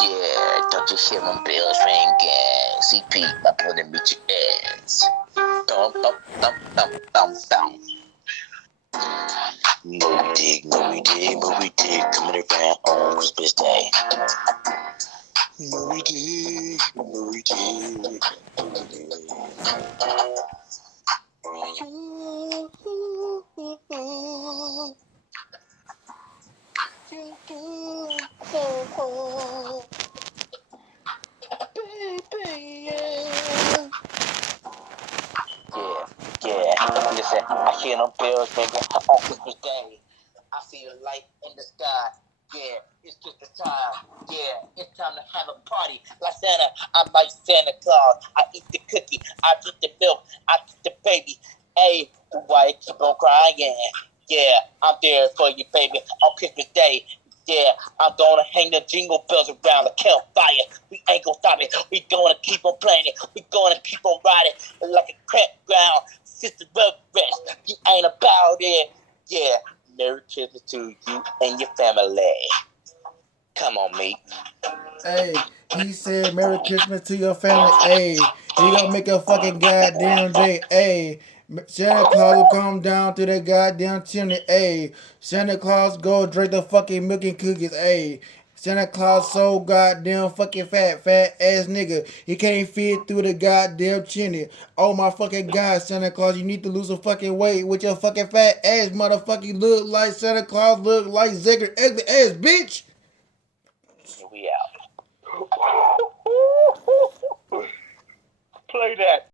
Yeah, don't you hear them bells ringing? CP, my brother, meet your ass. Thump, thump, thump, thump, thump, thump. Moby dig, coming around on Christmas Day. Moby dig, Moby dig, Moby dig. Yeah. Listen, I hear them bells ringing on Christmas Day. I see a light in the sky. Yeah, it's Christmas time. Yeah, it's time to have a party. Like Santa, I'm like Santa Claus. I eat the cookie, I drink the milk, I eat the baby. Hey, why you keep on crying? Yeah, I'm there for you, baby, on Christmas Day. Yeah, I'm gonna hang the jingle bells around the campfire. We ain't gonna stop it. We gonna keep on playing it. We gonna keep on riding like a campground. Sister Rug Rest, you ain't about it. Yeah, Merry Christmas to you and your family. Come on, mate. Hey, he said Merry Christmas to your family. Hey, he gonna make a fucking goddamn day. Hey, Santa Claus will come down to that goddamn chimney. Hey, Santa Claus go drink the fucking milk and cookies. Hey, Santa Claus so goddamn fucking fat ass nigga. He can't fit through the goddamn chimney. Oh my fucking god, Santa Claus, you need to lose some fucking weight with your fucking fat ass, motherfucker. Look like Santa Claus, look like Zigger, ugly ass bitch. We out. Play that.